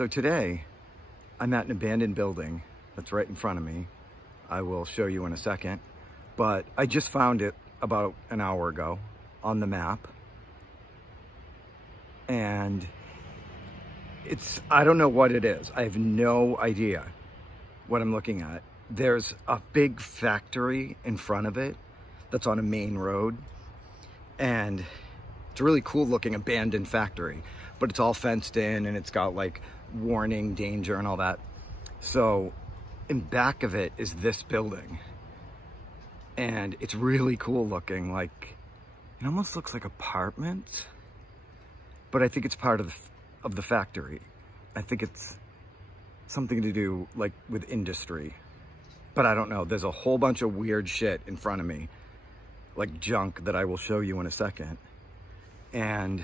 So today, I'm at an abandoned building that's right in front of me. I will show you in a second, but I just found it about an hour ago on the map. And I don't know what it is. I have no idea what I'm looking at. There's a big factory in front of it that's on a main road. And it's a really cool looking abandoned factory, but it's all fenced in and it's got like warning, danger and all that. So in back of it is this building. And it's really cool looking. Like, it almost looks like apartments, but I think it's part of the factory. I think it's something to do like with industry, but I don't know. There's a whole bunch of weird shit in front of me, like junk that I will show you in a second. And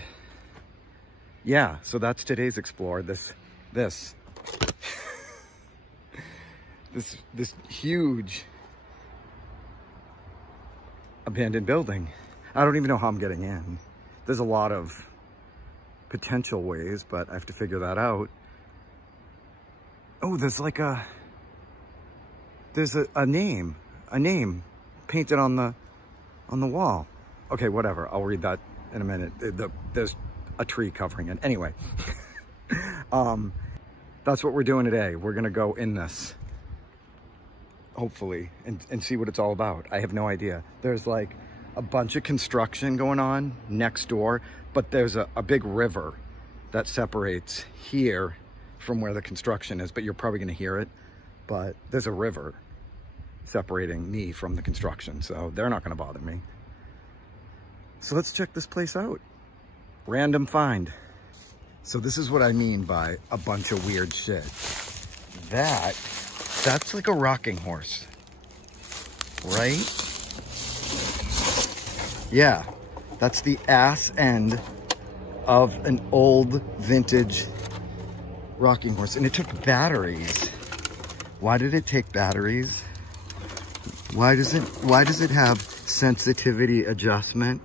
yeah, so that's today's explore. This huge abandoned building. I don't even know how I'm getting in. There's a lot of potential ways, but I have to figure that out. Oh, there's like a name painted on the wall. Okay, whatever. I'll read that in a minute. There's a tree covering it. Anyway, that's what we're doing today. We're gonna go in this, hopefully, and see what it's all about. I have no idea. There's like a bunch of construction going on next door, but there's a big river that separates here from where the construction is, but you're probably gonna hear it. But there's a river separating me from the construction, so they're not gonna bother me. So let's check this place out. Random find. So this is what I mean by a bunch of weird shit. That's like a rocking horse, right? Yeah, that's the ass end of an old vintage rocking horse, and it took batteries. Why did it take batteries? Why does it have sensitivity adjustment?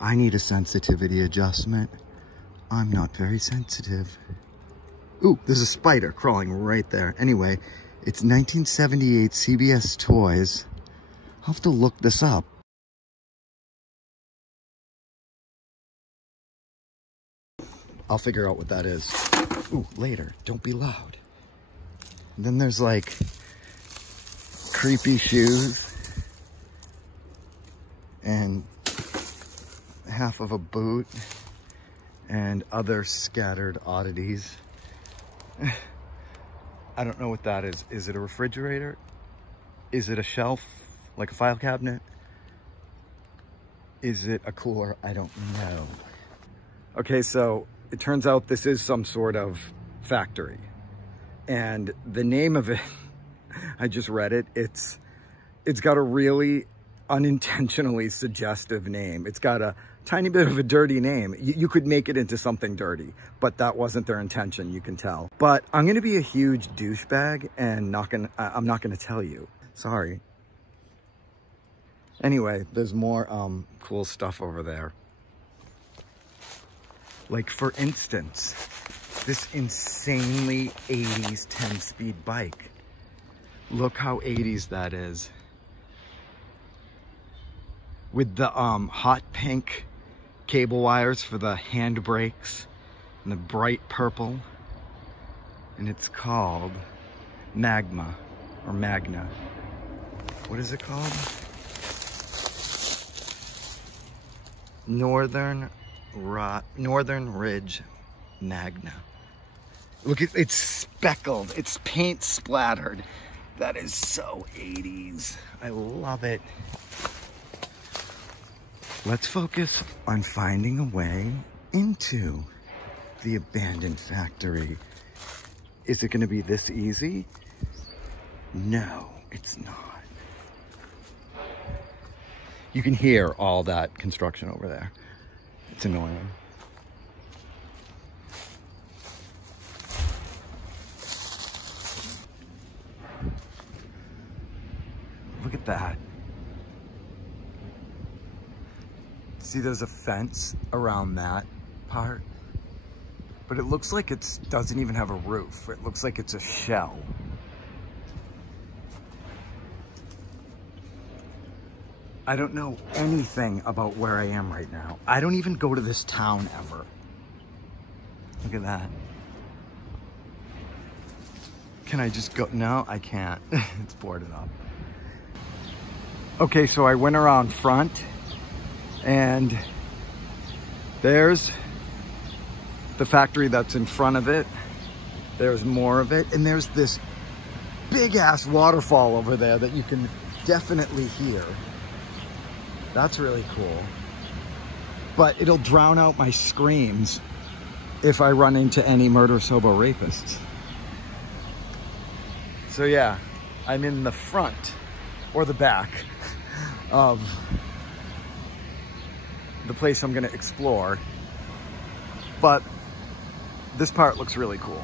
I need a sensitivity adjustment. I'm not very sensitive. Ooh, there's a spider crawling right there. Anyway, it's 1978 CBS Toys. I'll have to look this up. I'll figure out what that is. Ooh, later. Don't be loud. And then there's like creepy shoes and half of a boot and other scattered oddities. I don't know what that is. Is it a refrigerator? Is it a shelf, like a file cabinet? Is it a cooler? I don't know. Okay, so it turns out this is some sort of factory. And the name of it, I just read it. It's got a really unintentionally suggestive name. It's got a tiny bit of a dirty name. You could make it into something dirty, but that wasn't their intention, you can tell. But I'm gonna be a huge douchebag and I'm not gonna tell you. Sorry. Anyway, there's more cool stuff over there. Like, for instance, this insanely 80s 10-speed bike. Look how 80s that is. With the hot pink cable wires for the handbrakes and the bright purple. And it's called Magma, or Magna. What is it called? Northern Ridge Magna. Look, it's speckled. It's paint splattered. That is so 80s. I love it. Let's focus on finding a way into the abandoned factory. Is it going to be this easy? No, it's not. You can hear all that construction over there. It's annoying. Look at that. See, there's a fence around that part. but it looks like it doesn't even have a roof. It looks like it's a shell. I don't know anything about where I am right now. I don't even go to this town ever. Look at that. Can I just go? No, I can't. It's boarded up. Okay, so I went around front and there's the factory that's in front of it. There's more of it. And there's this big ass waterfall over there that you can definitely hear. That's really cool. But it'll drown out my screams if I run into any murderous hobo rapists. So yeah, I'm in the front or the back of the place I'm gonna explore. But this part looks really cool.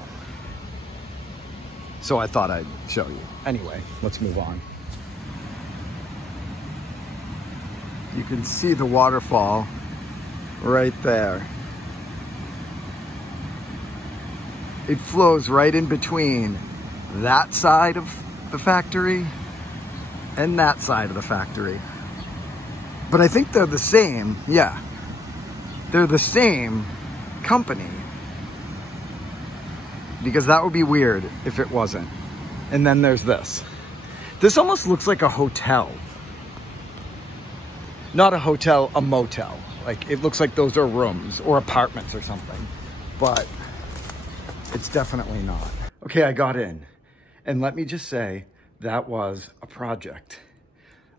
So I thought I'd show you. Anyway, let's move on. You can see the waterfall right there. It flows right in between that side of the factory and that side of the factory. But I think they're the same, yeah. They're the same company. Because that would be weird if it wasn't. And then there's this. This almost looks like a hotel. Not a hotel, a motel. Like, it looks like those are rooms or apartments or something, but it's definitely not. Okay, I got in. And let me just say, that was a project.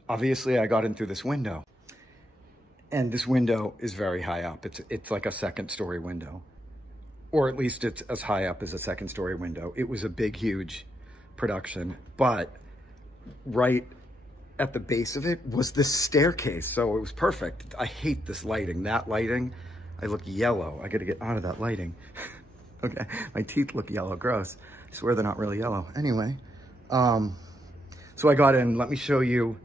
Obviously, I got in through this window. And this window is very high up. It's like a second-story window. Or at least it's as high up as a second-story window. It was a big, huge production. But right at the base of it was this staircase, so it was perfect. I hate this lighting. That lighting, I look yellow. I gotta get out of that lighting. Okay, my teeth look yellow, gross. I swear they're not really yellow. Anyway, so I got in. Let me show you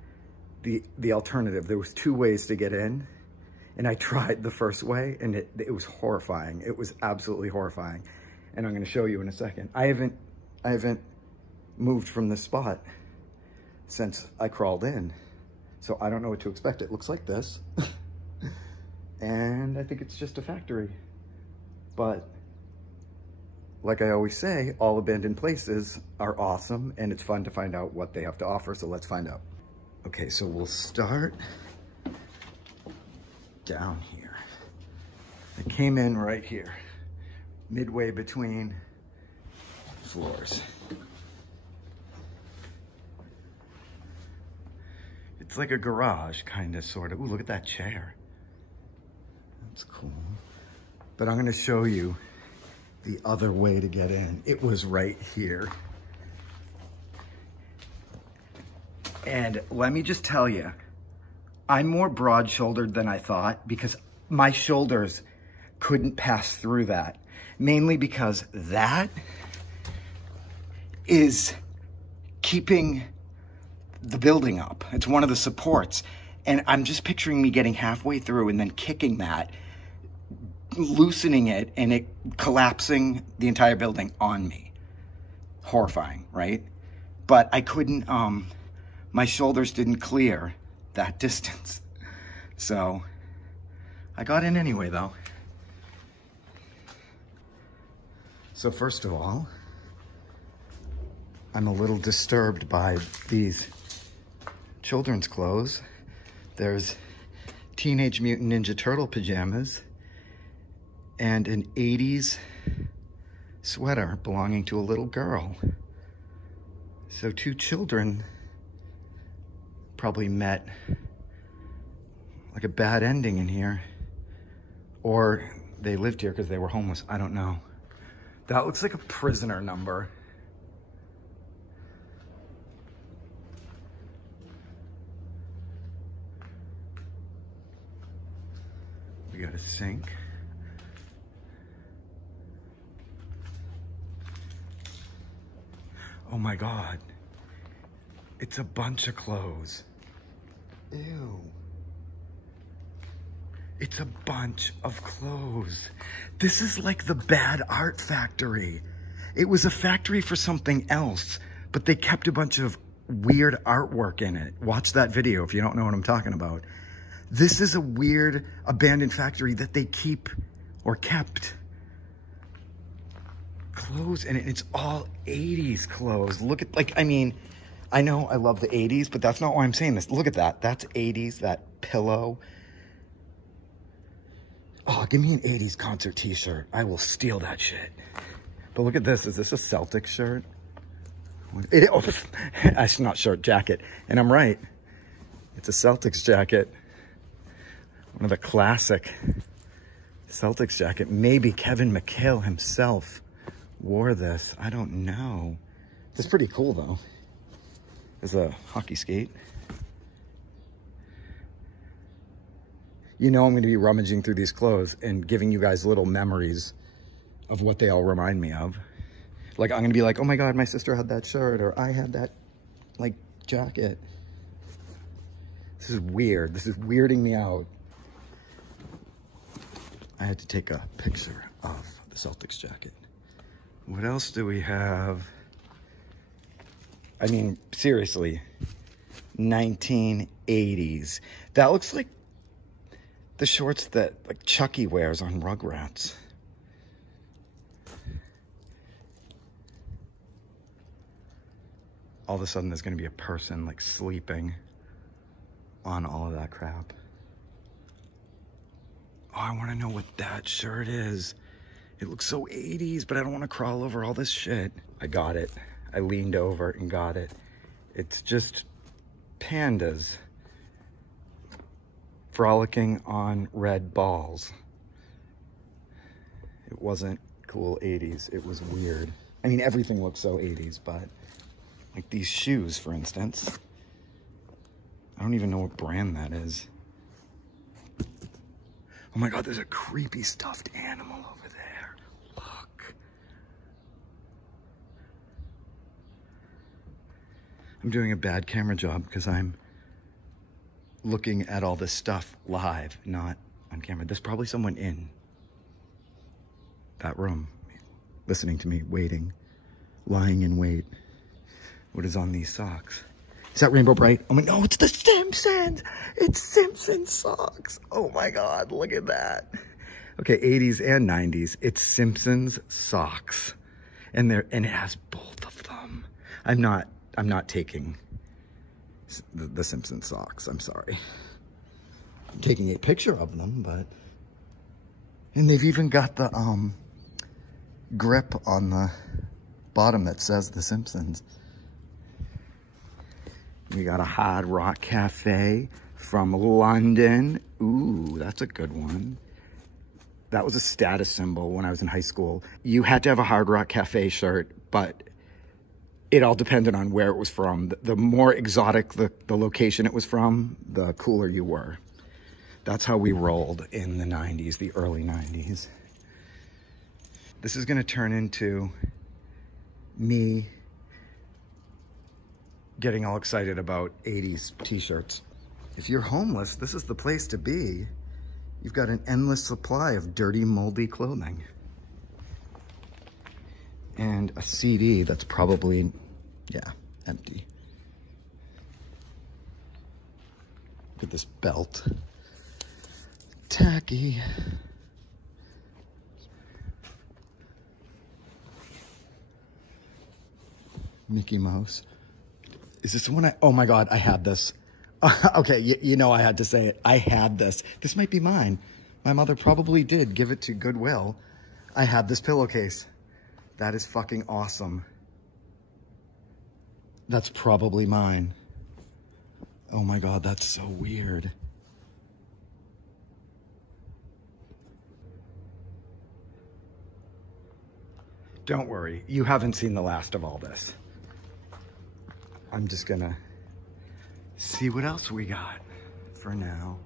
the alternative. There was two ways to get in, and I tried the first way, and it was horrifying. It was absolutely horrifying, and I'm gonna show you in a second. I haven't moved from this spot since I crawled in. So I don't know what to expect. It looks like this. And I think it's just a factory. But like I always say, all abandoned places are awesome and it's fun to find out what they have to offer. So let's find out. Okay, so we'll start down here. I came in right here, midway between floors. It's like a garage, kind of, sort of. Ooh, look at that chair. That's cool. But I'm gonna show you the other way to get in. It was right here. And let me just tell you, I'm more broad-shouldered than I thought because my shoulders couldn't pass through that. Mainly because that is keeping the building up. It's one of the supports. And I'm just picturing me getting halfway through and then kicking that, loosening it, and it collapsing the entire building on me. Horrifying, right? But I couldn't, my shoulders didn't clear that distance. So I got in anyway, though. So first of all, I'm a little disturbed by these children's clothes. There's Teenage Mutant Ninja Turtle pajamas and an 80s sweater belonging to a little girl. So two children probably met like a bad ending in here, or they lived here because they were homeless. I don't know. That looks like a prisoner number. We got a sink. Oh my God. It's a bunch of clothes. Ew. It's a bunch of clothes. This is like the bad art factory. It was a factory for something else, but they kept a bunch of weird artwork in it. Watch that video if you don't know what I'm talking about. This is a weird abandoned factory that they keep or kept clothes in it. It's all 80s clothes. Look at, like, I mean, I know I love the 80s, but that's not why I'm saying this. Look at that. That's 80s, that pillow. Oh, give me an 80s concert t-shirt. I will steal that shit. But look at this. Is this a Celtics shirt? It's not shirt, jacket. And I'm right. It's a Celtics jacket. One of the classic Celtics jacket. Maybe Kevin McHale himself wore this. I don't know. This is pretty cool though. There's a hockey skate. You know I'm going to be rummaging through these clothes and giving you guys little memories of what they all remind me of. Like, I'm going to be like, oh my God, my sister had that shirt, or I had that, like, jacket. This is weird. This is weirding me out. I had to take a picture of the Celtics jacket. What else do we have? I mean, seriously, 1980s. That looks like the shorts that, like, Chucky wears on Rugrats. All of a sudden there's going to be a person like sleeping on all of that crap. Oh, I want to know what that shirt is. It looks so 80s, but I don't want to crawl over all this shit. I got it. I leaned over and got it. It's just pandas frolicking on red balls. It wasn't cool 80s. It was weird. I mean, everything looks so 80s, but like these shoes, for instance. I don't even know what brand that is. Oh my God, there's a creepy stuffed animal over there. Look. I'm doing a bad camera job because I'm looking at all this stuff live, not on camera. There's probably someone in that room, listening to me, waiting, lying in wait. What is on these socks? Is that Rainbow Bright? Oh my, no, it's the Simpsons. It's Simpsons socks. Oh my God, look at that. Okay, 80s and 90s. It's Simpsons socks. And it has both of them. I'm not taking the Simpsons socks. I'm sorry. I'm taking a picture of them, but, and they've even got the grip on the bottom that says the Simpsons. We got a Hard Rock Cafe from London. Ooh, that's a good one. That was a status symbol when I was in high school. You had to have a Hard Rock Cafe shirt, but it all depended on where it was from. The more exotic the location it was from, the cooler you were. That's how we rolled in the 90s, the early 90s. This is gonna turn into me getting all excited about 80s t-shirts. If you're homeless, this is the place to be. You've got an endless supply of dirty, moldy clothing. And a CD that's probably, yeah, empty. Look at this belt. Tacky. Mickey Mouse. Is this the one oh my God, I had this. Okay, you know I had to say it. I had this. This might be mine. My mother probably did give it to Goodwill. I had this pillowcase. That is fucking awesome. That's probably mine. Oh my God, that's so weird. Don't worry, you haven't seen the last of all this. I'm just gonna see what else we got for now.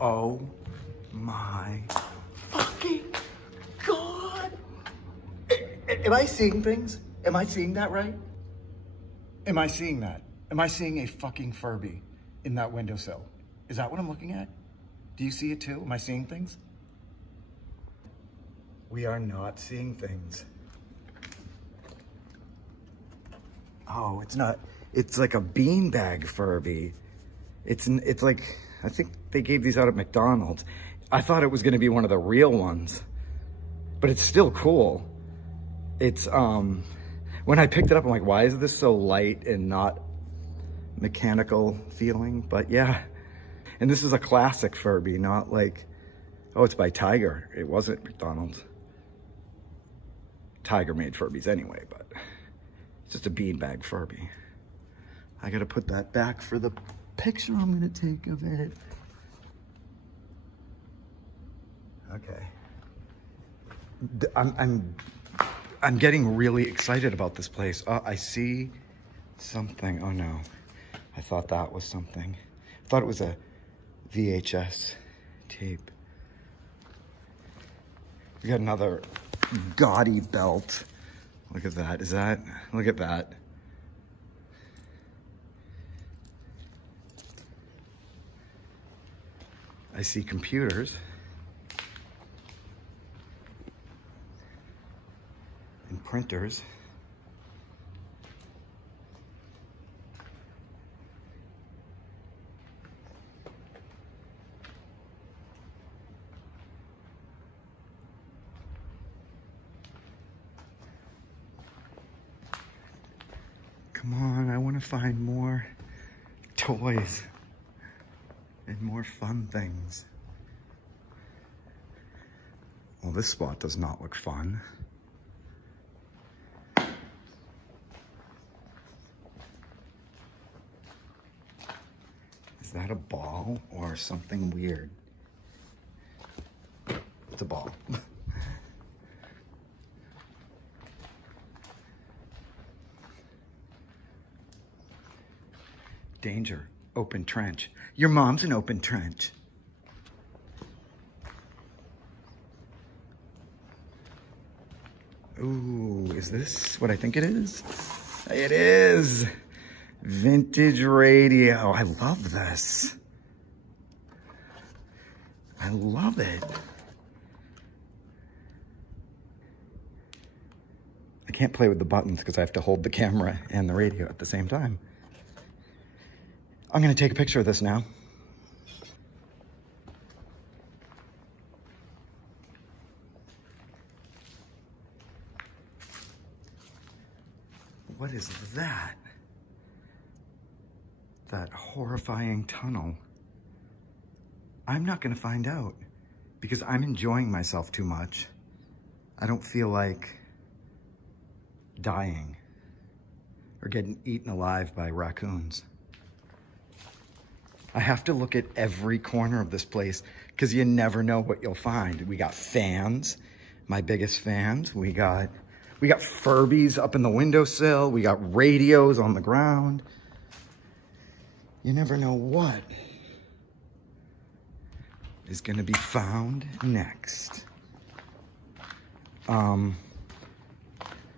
Oh my fucking God. Am I seeing things? Am I seeing that right? Am I seeing that? Am I seeing a fucking Furby? in that windowsill. Is that what I'm looking at? Do you see it too? Am I seeing things? We are not seeing things. Oh, it's not. It's like a beanbag Furby. It's like, I think they gave these out at McDonald's. I thought it was gonna be one of the real ones, but it's still cool. It's, when I picked it up, I'm like, why is this so light and not mechanical feeling? But yeah, and this is a classic Furby, not like, oh, it's by Tiger. It wasn't McDonald's. Tiger made Furbies anyway, but it's just a beanbag Furby. I gotta put that back for the picture I'm gonna take of it. Okay. I'm getting really excited about this place. I see something. Oh no, I thought that was something. I thought it was a VHS tape. We got another gaudy belt. Look at that. Look at that. I see computers. And printers. Come on, I want to find more toys and more fun things. Well, this spot does not look fun. Is that a ball or something weird? It's a ball. Danger, open trench. Your mom's an open trench. Ooh, is this what I think it is? It is! Vintage radio. I love this. I love it. I can't play with the buttons because I have to hold the camera and the radio at the same time. I'm gonna take a picture of this now. What is that? That horrifying tunnel. I'm not gonna find out because I'm enjoying myself too much. I don't feel like dying or getting eaten alive by raccoons. I have to look at every corner of this place because you never know what you'll find. We got fans, my biggest fans. We got Furbies up in the windowsill. We got radios on the ground. You never know what is gonna be found next.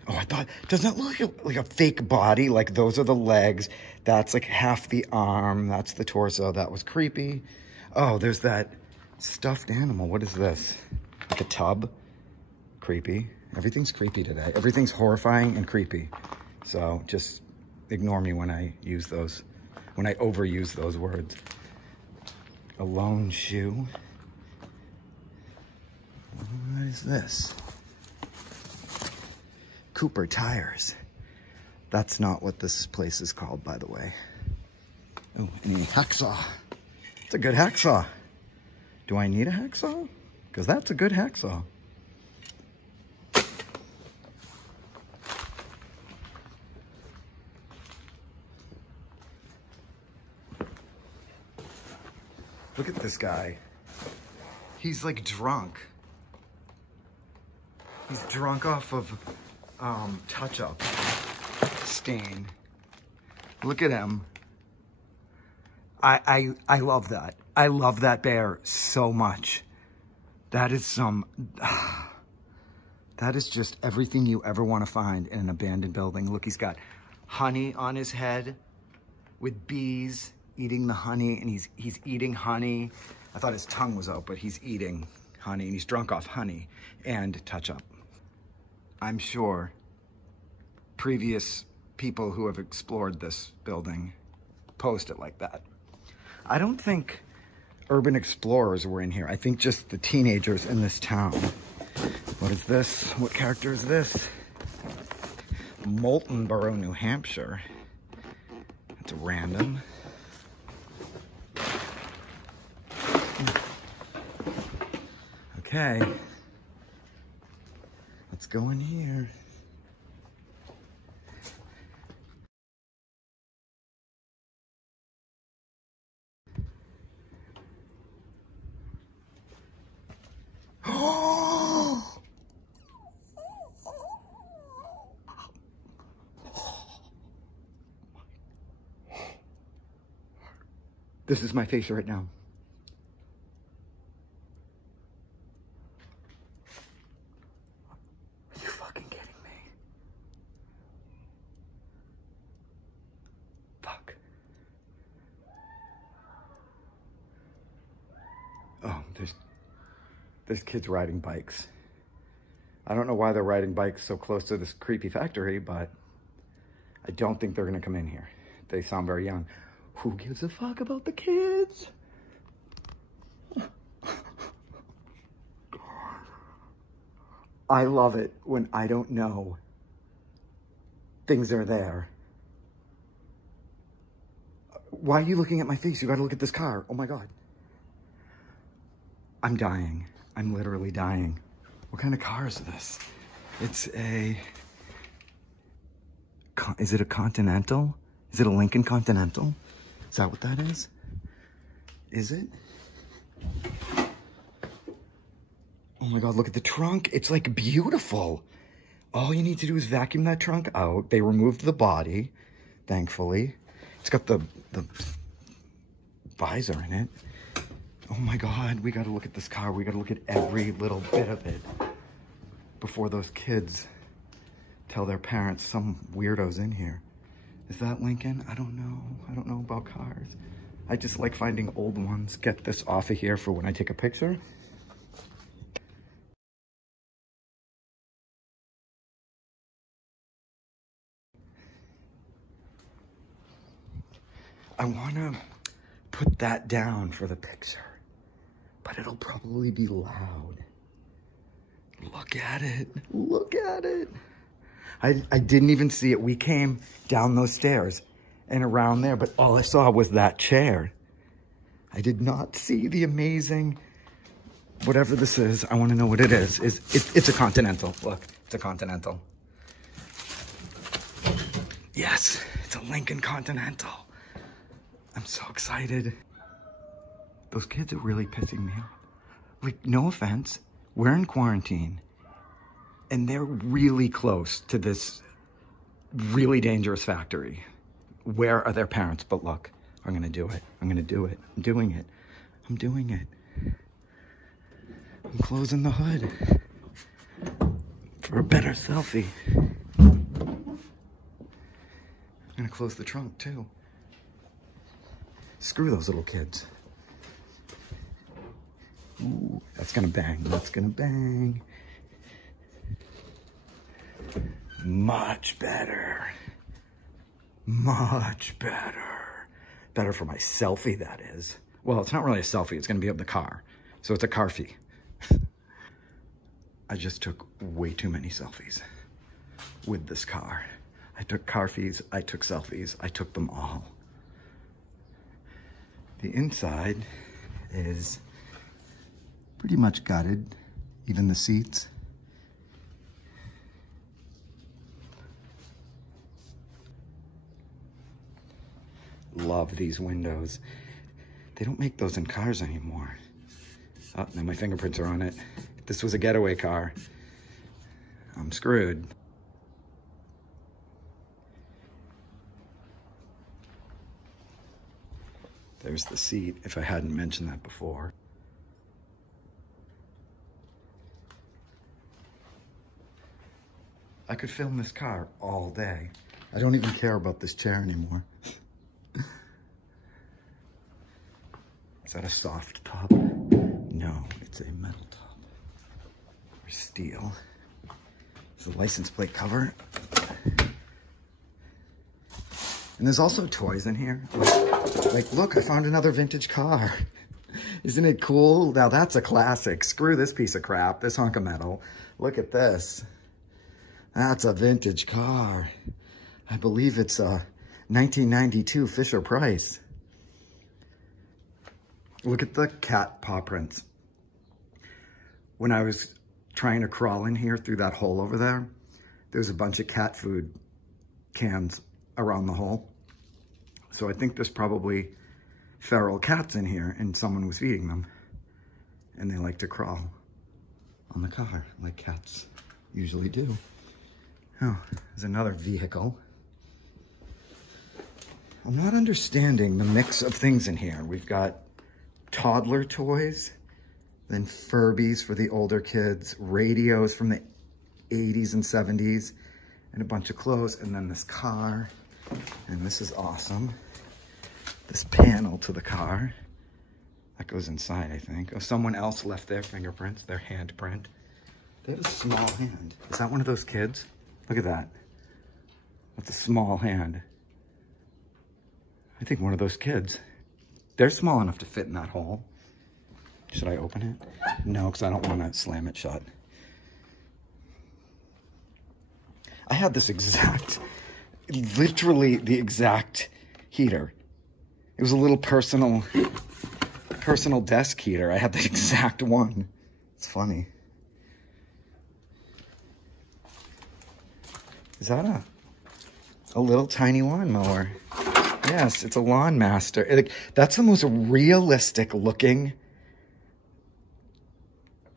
Oh, I thought, doesn't it look like a fake body? Like those are the legs. That's like half the arm. That's the torso. That was creepy. Oh, there's that stuffed animal. What is this? Like a tub? Creepy. Everything's creepy today. Everything's horrifying and creepy. So just ignore me when I use those, when I overuse those words. A lone shoe. What is this? Cooper tires. That's not what this place is called, by the way. Oh, and a hacksaw. It's a good hacksaw. Do I need a hacksaw? Because that's a good hacksaw. Look at this guy. He's like drunk. He's drunk off of touch-up stain. Look at him. I love that. I love that bear so much. That is that is just everything you ever want to find in an abandoned building. Look, he's got honey on his head with bees eating the honey, and he's eating honey. I thought his tongue was out, but he's eating honey, and he's drunk off honey and touch up. I'm sure previous people who have explored this building post it like that. I don't think urban explorers were in here. I think just the teenagers in this town. What is this? What character is this? Moultonboro, New Hampshire. That's random. Okay. Let's go in here. This is my face right now. Are you fucking kidding me? Fuck. Oh, there's kids riding bikes. I don't know why they're riding bikes so close to this creepy factory, but I don't think they're gonna come in here. They sound very young. Who gives a fuck about the kids? I love it when I don't know things are there. Why are you looking at my face? You gotta look at this car. Oh my God. I'm dying. I'm literally dying. What kind of car is this? It's a... Is it a Continental? Is it a Lincoln Continental? Is that what that is? Is it? Oh my God, look at the trunk. It's like beautiful. All you need to do is vacuum that trunk out. They removed the body, thankfully. It's got the visor in it. Oh my God, we gotta look at this car. We gotta look at every little bit of it before those kids tell their parents some weirdo's in here. Is that Lincoln? I don't know. I don't know about cars. I just like finding old ones. Get this off of here for when I take a picture. I want to put that down for the picture, but it'll probably be loud. Look at it. Look at it. I didn't even see it. We came down those stairs and around there, but all I saw was that chair. I did not see the amazing, whatever this is. I want to know what it is. It's a Continental. Look, it's a Continental. Yes, it's a Lincoln Continental. I'm so excited. Those kids are really pissing me off. Like, no offense, we're in quarantine. And they're really close to this really dangerous factory. Where are their parents? But look, I'm gonna do it. I'm gonna do it. I'm doing it. I'm doing it. I'm closing the hood for a better selfie. I'm gonna close the trunk too. Screw those little kids. Ooh, that's gonna bang. That's gonna bang. Much better. Much better. Better for my selfie, that is. Well, it's not really a selfie. It's going to be of the car. So it's a car-fee. I just took way too many selfies with this car. I took car-fees. I took selfies. I took them all. The inside is pretty much gutted. Even the seats. Love these windows. They don't make those in cars anymore. Oh, now my fingerprints are on it. If this was a getaway car, I'm screwed. There's the seat, if I hadn't mentioned that before. I could film this car all day. I don't even care about this chair anymore. that a soft top? No, it's a metal top. Or steel. It's a license plate cover. And there's also toys in here. Like, look, I found another vintage car. Isn't it cool? Now that's a classic. Screw this piece of crap, this hunk of metal. Look at this. That's a vintage car. I believe it's a 1992 Fisher-Price. Look at the cat paw prints. When I was trying to crawl in here through that hole over there, there was a bunch of cat food cans around the hole. So I think there's probably feral cats in here and someone was feeding them. And they like to crawl on the car like cats usually do. Oh, there's another vehicle. I'm not understanding the mix of things in here. We've got toddler toys, then Furbies for the older kids, radios from the 80s and 70s, and a bunch of clothes, and then this car. And this is awesome. This panel to the car. That goes inside, I think. Oh, someone else left their fingerprints, their handprint. They have a small hand. Is that one of those kids? Look at that. That's a small hand. I think one of those kids. They're small enough to fit in that hole. Should I open it? No, because I don't want to slam it shut. I had this exact, literally the exact heater. It was a little personal desk heater. I had the exact one. It's funny. Is that a little tiny lawnmower? Yes, it's a Lawn Master. That's the most realistic looking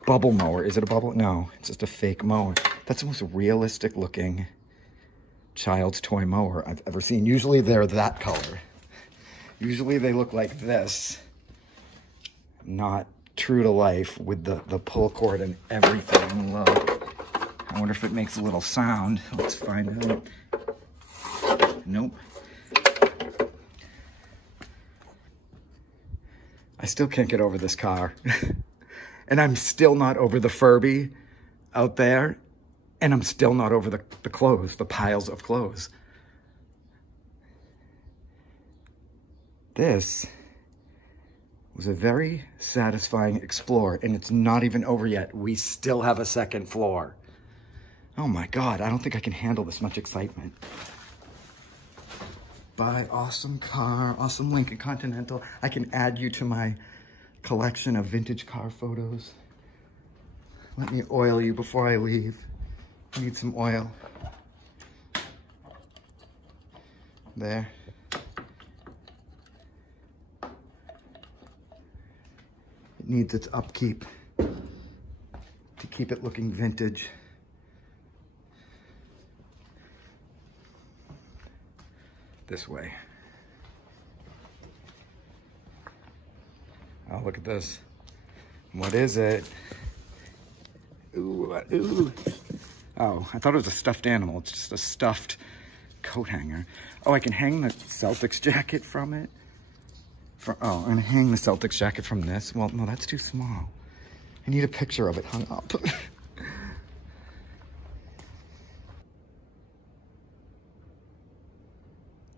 bubble mower. Is it a bubble? No, it's just a fake mower. That's the most realistic looking child's toy mower I've ever seen. Usually they're that color. Usually they look like this. Not true to life with the pull cord and everything. Look. I wonder if it makes a little sound. Let's find out. Nope. I still can't get over this car. And I'm still not over the Furby out there. And I'm still not over the clothes, the piles of clothes. This was a very satisfying explore, and it's not even over yet. We still have a second floor. Oh my God, I don't think I can handle this much excitement. Buy awesome car, awesome Lincoln Continental. I can add you to my collection of vintage car photos. Let me oil you before I leave. I need some oil. There. It needs its upkeep to keep it looking vintage. This way. Oh, look at this. What is it? Ooh, ooh. Oh, I thought it was a stuffed animal. It's just a stuffed coat hanger. Oh, I can hang the Celtics jacket from it. Oh, and hang the Celtics jacket from this. Well, no, that's too small. I need a picture of it hung up.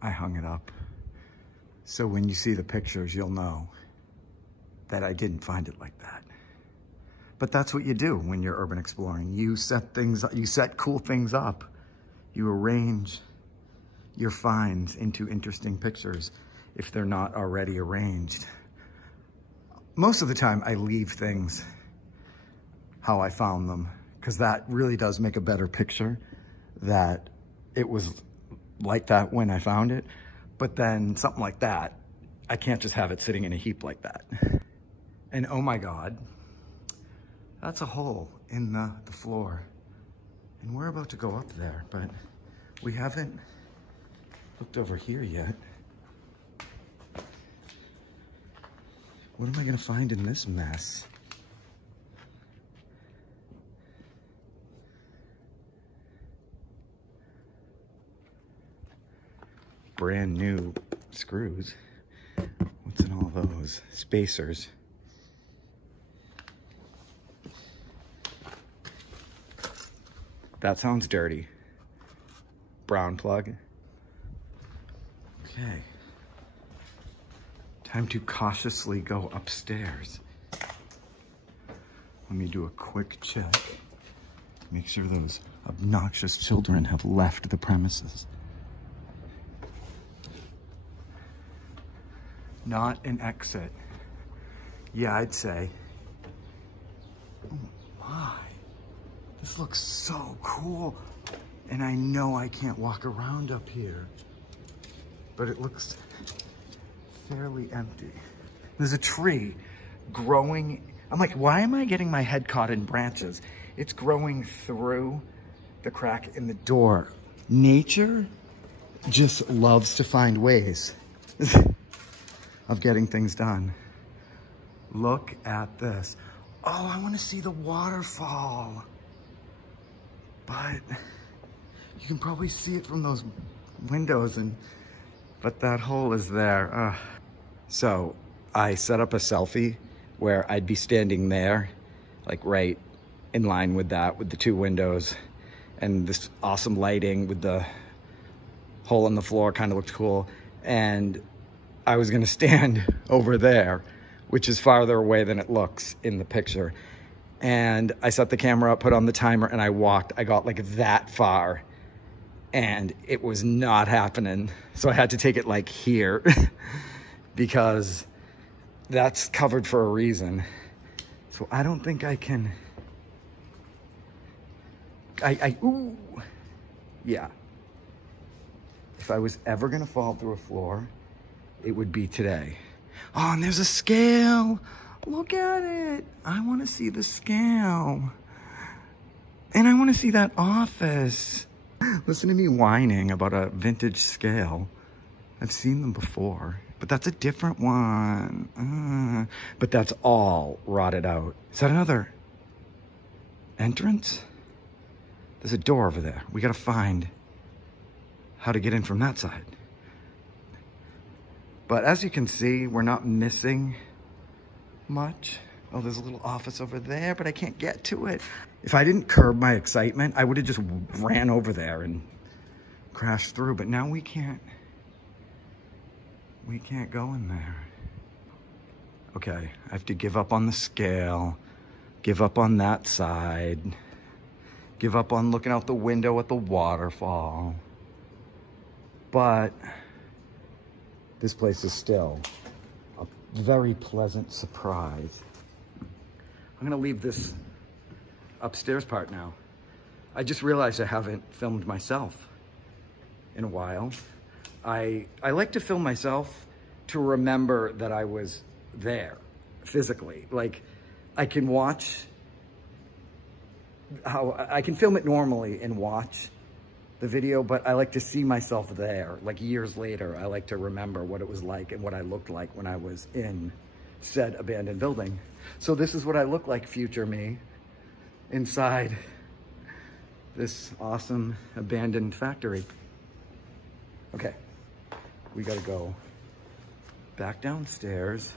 I hung it up. So when you see the pictures, you'll know that I didn't find it like that. But that's what you do when you're urban exploring. You set things, you set cool things up. You arrange your finds into interesting pictures if they're not already arranged. Most of the time I leave things how I found them, because that really does make a better picture that it was like that when I found it. But then something like that, I can't just have it sitting in a heap like that. And oh my God, that's a hole in the floor. And we're about to go up there, but we haven't looked over here yet. What am I gonna find in this mess? Brand new screws. What's in all those spacers. That sounds dirty. Brown plug. Okay. Time to cautiously go upstairs. Let me do a quick check. Make sure those obnoxious children have left the premises. Not an exit. Yeah, I'd say. Oh my. This looks so cool. And I know I can't walk around up here, but it looks fairly empty. There's a tree growing. I'm like, why am I getting my head caught in branches? It's growing through the crack in the door. Nature just loves to find ways of getting things done. Look at this. Oh, I want to see the waterfall. But you can probably see it from those windows, but that hole is there. So I set up a selfie where I'd be standing there, like right in line with that, with the two windows and this awesome lighting with the hole in the floor, kind of looked cool. And I was gonna stand over there, which is farther away than it looks in the picture. And I set the camera up, put on the timer, and I walked. I got like that far and it was not happening. So I had to take it like here because that's covered for a reason. So I don't think I can, ooh, yeah. If I was ever gonna fall through a floor, it would be today. Oh, and there's a scale. Look at it. I wanna see the scale. And I wanna see that office. Listen to me whining about a vintage scale. I've seen them before, but that's a different one. But that's all rotted out. Is that another entrance? There's a door over there. We gotta find how to get in from that side. But as you can see, we're not missing much. Oh, there's a little office over there, but I can't get to it. If I didn't curb my excitement, I would have just ran over there and crashed through, but now we can't go in there. Okay, I have to give up on the scale, give up on that side, give up on looking out the window at the waterfall. But this place is still a very pleasant surprise. I'm gonna leave this upstairs part now. I just realized I haven't filmed myself in a while. I like to film myself to remember that I was there physically. Like, I can watch how I can film it normally and watch the video, but I like to see myself there. Like years later, I like to remember what it was like and what I looked like when I was in said abandoned building. So this is what I look like, future me, inside this awesome abandoned factory. Okay, we gotta go back downstairs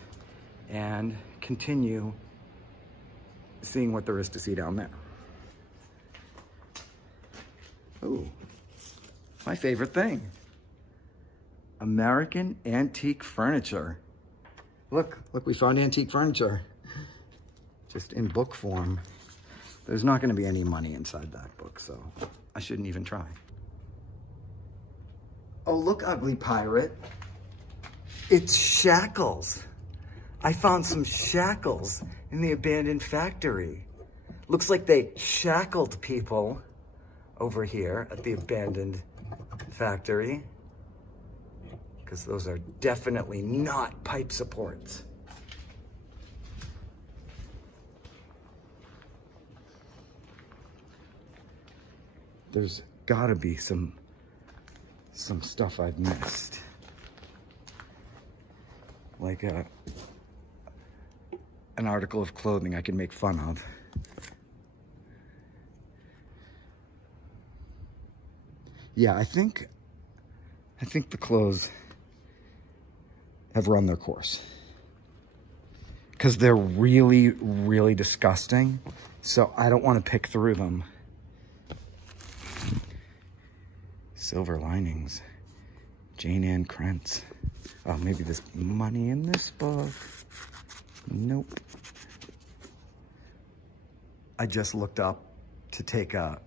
and continue seeing what there is to see down there. Ooh, my favorite thing. American antique furniture. Look, we found antique furniture. Just in book form. There's not gonna be any money inside that book, so I shouldn't even try. Oh, look, ugly pirate. It's shackles. I found some shackles in the abandoned factory. Looks like they shackled people over here at the abandoned factory, because those are definitely not pipe supports. There's gotta be some stuff I've missed. Like an article of clothing I can make fun of. Yeah, I think the clothes have run their course. because they're really, really disgusting. So I don't want to pick through them. Silver linings. Jane Ann Krentz. Oh, maybe there's money in this book. Nope. I just looked up to take a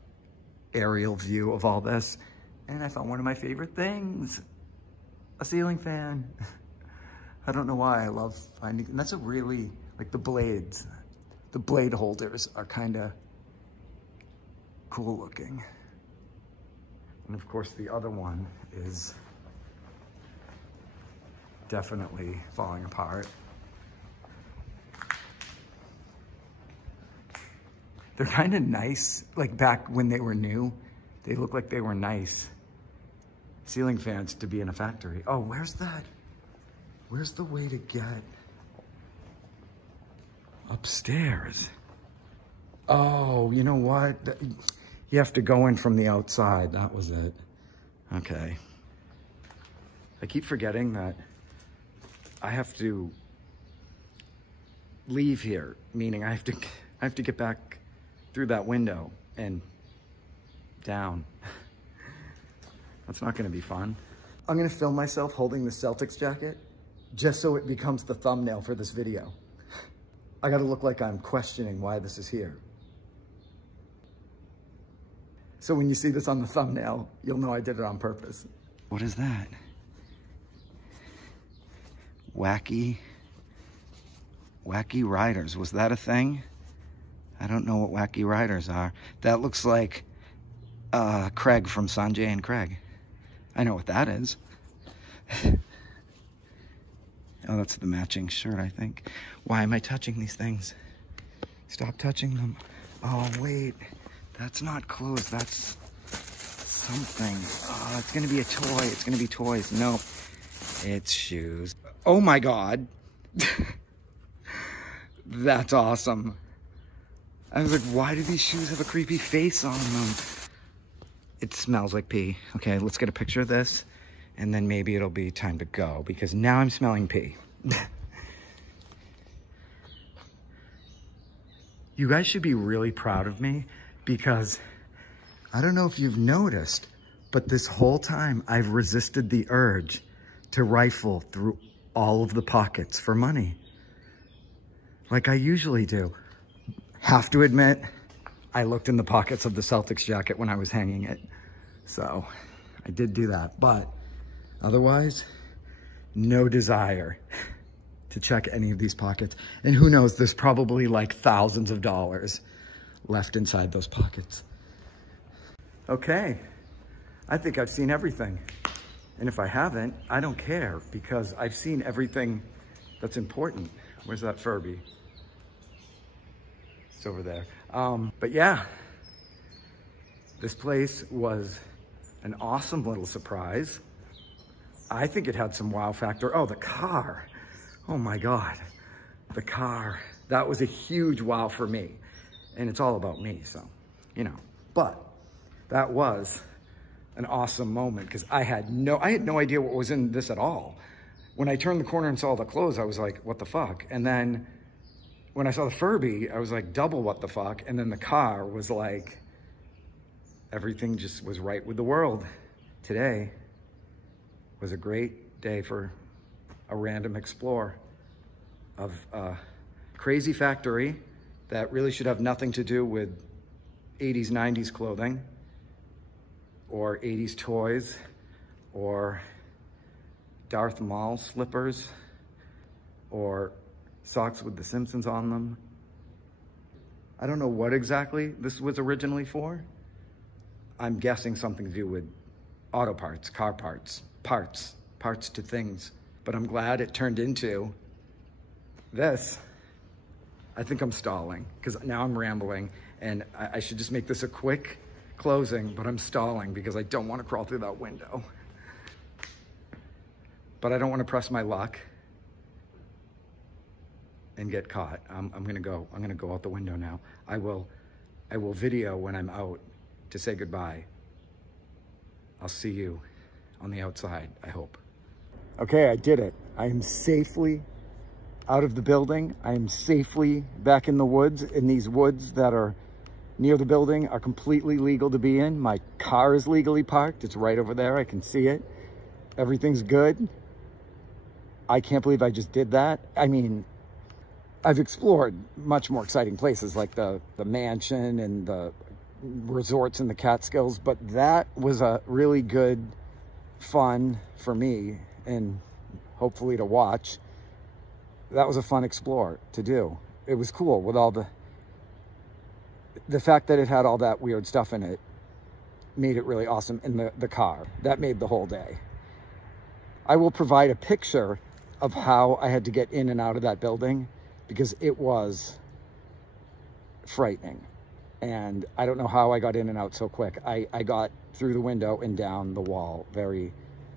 aerial view of all this, and I found one of my favorite things. A ceiling fan. I don't know why I love finding, and that's a really, like the blades, the blade holders are kind of cool looking. And of course the other one is definitely falling apart. They're kind of nice, like back when they were new, they look like they were nice ceiling fans to be in a factory. Oh, where's that? Where's the way to get upstairs? Oh, you know what? You have to go in from the outside. That was it. Okay. I keep forgetting that I have to leave here, meaning I have to get back through that window and down. That's not gonna be fun. I'm gonna film myself holding the Celtics jacket just so it becomes the thumbnail for this video. I gotta look like I'm questioning why this is here. So when you see this on the thumbnail, you'll know I did it on purpose. What is that? Wacky Riders, was that a thing? I don't know what Wacky Riders are. That looks like Craig from Sanjay and Craig. I know what that is. Oh, that's the matching shirt, I think. Why am I touching these things? Stop touching them. Oh, wait. That's not clothes. That's something. Oh, it's going to be a toy. It's going to be toys. No, it's shoes. Oh, my God. That's awesome. I was like, why do these shoes have a creepy face on them? It smells like pee. Okay, let's get a picture of this, and then maybe it'll be time to go, because now I'm smelling pee. You guys should be really proud of me, because I don't know if you've noticed, but this whole time I've resisted the urge to rifle through all of the pockets for money, like I usually do. Have to admit, I looked in the pockets of the Celtics jacket when I was hanging it. So I did do that, but otherwise, no desire to check any of these pockets. And who knows, there's probably like thousands of dollars left inside those pockets. Okay, I think I've seen everything. And if I haven't, I don't care, because I've seen everything that's important. Where's that Furby? It's over there. But yeah, this place was an awesome little surprise. I think it had some wow factor. Oh, the car. Oh my God, the car. That was a huge wow for me. And it's all about me, so, you know. But that was an awesome moment, because I had no idea what was in this at all. When I turned the corner and saw the clothes, I was like, what the fuck? And then when I saw the Furby, I was like, double what the fuck. And then the car was like, everything just was right with the world. Today was a great day for a random explore of a crazy factory that really should have nothing to do with 80s, 90s clothing, or 80s toys, or Darth Maul slippers, or socks with The Simpsons on them. I don't know what exactly this was originally for. I'm guessing something to do with auto parts, car parts, parts to things. But I'm glad it turned into this. I think I'm stalling, because now I'm rambling, and I should just make this a quick closing, but I'm stalling because I don't want to crawl through that window. But I don't want to press my luck and get caught. I'm gonna go out the window now. I will video when I'm out to say goodbye. I'll see you on the outside, I hope. Okay, I did it. I am safely out of the building. I am safely back in the woods, and these woods that are near the building are completely legal to be in. My car is legally parked. It's right over there. I can see it. Everything's good. I can't believe I just did that. I mean, I've explored much more exciting places like the mansion and the resorts in the Catskills, but that was a really good fun for me and hopefully to watch. That was a fun explore to do. It was cool with all the fact that it had all that weird stuff in it made it really awesome. And the car, that made the whole day. I will provide a picture of how I had to get in and out of that building because it was frightening. And I don't know how I got in and out so quick. I got through the window and down the wall very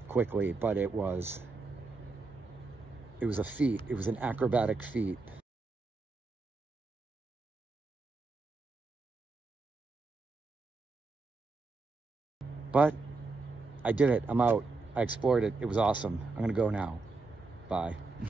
quickly, but it was a feat. It was an acrobatic feat. But I did it. I'm out. I explored it. It was awesome. I'm gonna go now. Bye.